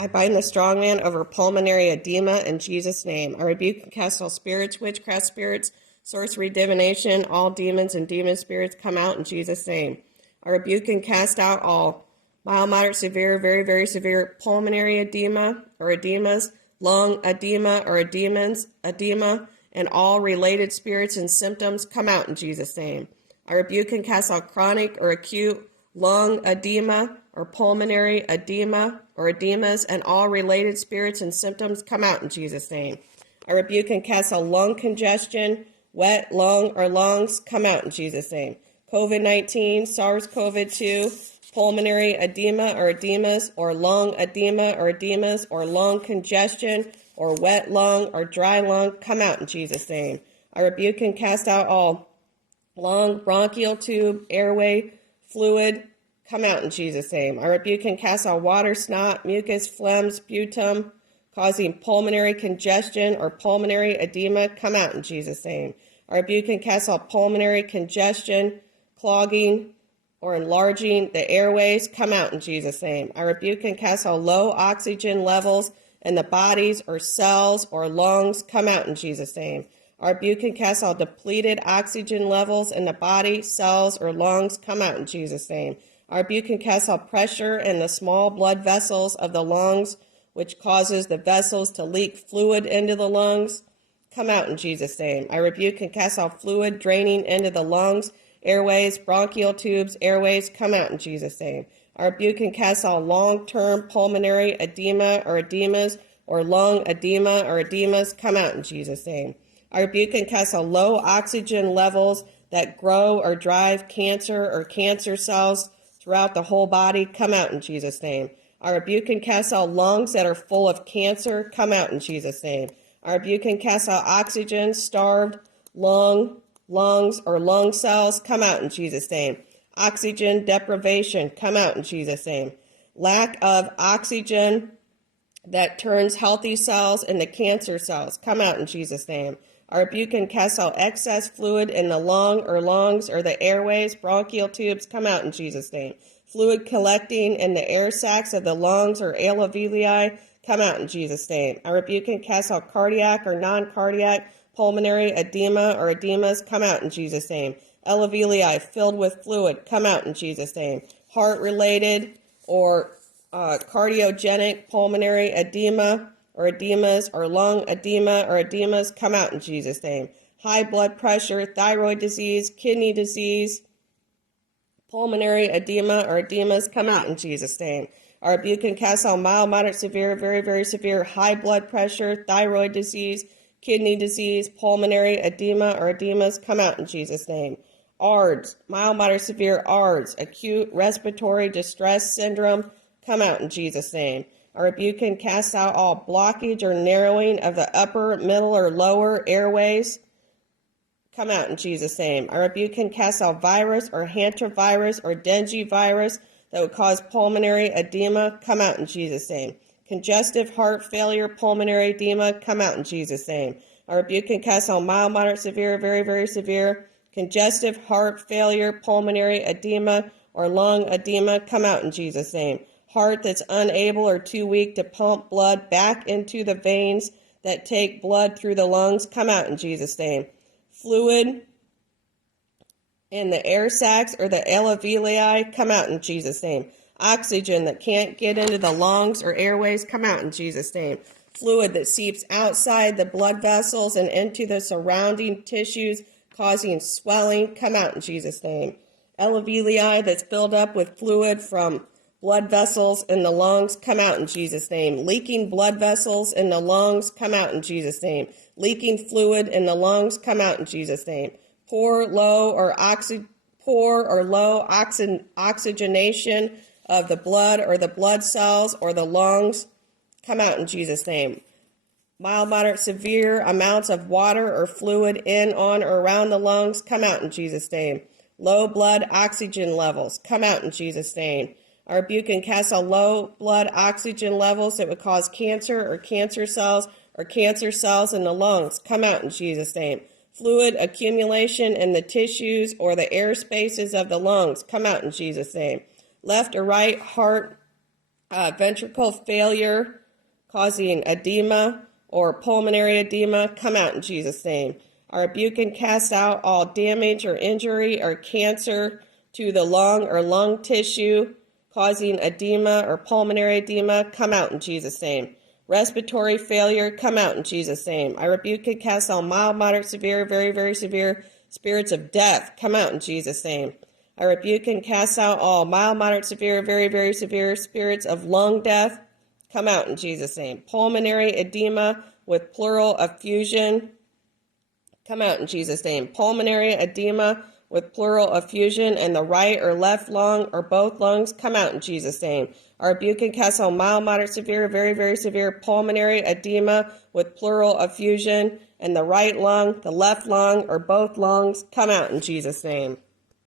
I bind the strong man over pulmonary edema in Jesus' name. I rebuke and cast all spirits, witchcraft spirits, sorcery, divination, all demons and demon spirits come out in Jesus' name. I rebuke and cast out all mild, moderate, severe, very, very severe pulmonary edema or edemas, lung edema or edema, and all related spirits and symptoms come out in Jesus' name. I rebuke and cast out chronic or acute lung edema or pulmonary edema or edemas, and all related spirits and symptoms come out in Jesus' name. I rebuke and cast out lung congestion, wet lung or lungs come out in Jesus' name. COVID-19, SARS-CoV-2, pulmonary edema or edemas, or lung edema or edemas, or lung congestion, or wet lung or dry lung come out in Jesus' name. I rebuke and cast out all lung, bronchial tube, airway, fluid, come out in Jesus' name. I rebuke and cast out water, snot, mucus, phlegm, sputum, causing pulmonary congestion or pulmonary edema, come out in Jesus' name. I rebuke and cast out pulmonary congestion, clogging, or enlarging the airways, come out in Jesus' name. I rebuke and cast out low oxygen levels in the bodies or cells or lungs, come out in Jesus' name. I rebuke and cast out depleted oxygen levels in the body, cells, or lungs, come out in Jesus' name. I rebuke and cast out pressure in the small blood vessels of the lungs, which causes the vessels to leak fluid into the lungs, come out in Jesus' name. I rebuke and cast out fluid draining into the lungs, airways, bronchial tubes, airways, come out in Jesus' name. I rebuke and cast out long-term pulmonary edema or edemas, or lung edema or edemas, come out in Jesus' name. I rebuke and cast out low oxygen levels that grow or drive cancer or cancer cells throughout the whole body, come out in Jesus' name. I rebuke and cast out lungs that are full of cancer, come out in Jesus' name. I rebuke and cast out oxygen-starved lungs or lung cells, come out in Jesus' name. Oxygen deprivation, come out in Jesus' name. Lack of oxygen that turns healthy cells into cancer cells, come out in Jesus' name. I rebuke and cast out excess fluid in the lung or lungs or the airways, bronchial tubes, come out in Jesus' name. Fluid collecting in the air sacs of the lungs or alveoli, come out in Jesus' name. I rebuke and cast out cardiac or non-cardiac pulmonary edema or edemas, come out in Jesus' name. Alveoli filled with fluid, come out in Jesus' name. Heart-related or cardiogenic pulmonary edema or edemas, or lung edema or edemas, come out in Jesus' name. High blood pressure, thyroid disease, kidney disease, pulmonary edema or edemas, come out in Jesus' name. I rebuke and cast out mild, moderate, severe, very, very severe high blood pressure, thyroid disease, kidney disease, pulmonary edema or edemas, come out in Jesus' name. ARDS, mild, moderate, severe ARDS, acute respiratory distress syndrome, come out in Jesus' name. I rebuke and cast out all blockage or narrowing of the upper, middle, or lower airways, come out in Jesus' name. I rebuke and cast out virus or hantavirus or dengue virus that would cause pulmonary edema, come out in Jesus' name. Congestive heart failure, pulmonary edema, come out in Jesus' name. I rebuke and cast out mild, moderate, severe, very, very severe congestive heart failure, pulmonary edema, or lung edema, come out in Jesus' name. Heart that's unable or too weak to pump blood back into the veins that take blood through the lungs, come out in Jesus' name. Fluid in the air sacs or the alveoli, come out in Jesus' name. Oxygen that can't get into the lungs or airways, come out in Jesus' name. Fluid that seeps outside the blood vessels and into the surrounding tissues, causing swelling, come out in Jesus' name. Alveoli that's filled up with fluid from blood vessels in the lungs, come out in Jesus' name. Leaking blood vessels in the lungs, come out in Jesus' name. Leaking fluid in the lungs, come out in Jesus' name. Poor or low oxygenation of the blood or the blood cells or the lungs, come out in Jesus' name. Mild, moderate, severe amounts of water or fluid in, on, or around the lungs, come out in Jesus' name. Low blood oxygen levels, come out in Jesus' name. I rebuke and cast out low blood oxygen levels that would cause cancer or cancer cells in the lungs, come out in Jesus' name. Fluid accumulation in the tissues or the air spaces of the lungs, come out in Jesus' name. Left or right heart ventricle failure causing edema or pulmonary edema, come out in Jesus' name. I rebuke and cast out all damage or injury or cancer to the lung or lung tissue causing edema or pulmonary edema, come out in Jesus' name. Respiratory failure, come out in Jesus' name. I rebuke and cast all mild, moderate, severe, very, very severe spirits of death, come out in Jesus' name. I rebuke and cast out all mild, moderate, severe, very, very severe spirits of lung death, come out in Jesus' name. Pulmonary edema with pleural effusion, come out in Jesus' name. Pulmonary edema with pleural effusion in the right or left lung or both lungs, come out in Jesus' name. I rebuke and cast all mild, moderate, severe, very, very severe pulmonary edema with pleural effusion in the right lung, the left lung, or both lungs, come out in Jesus' name.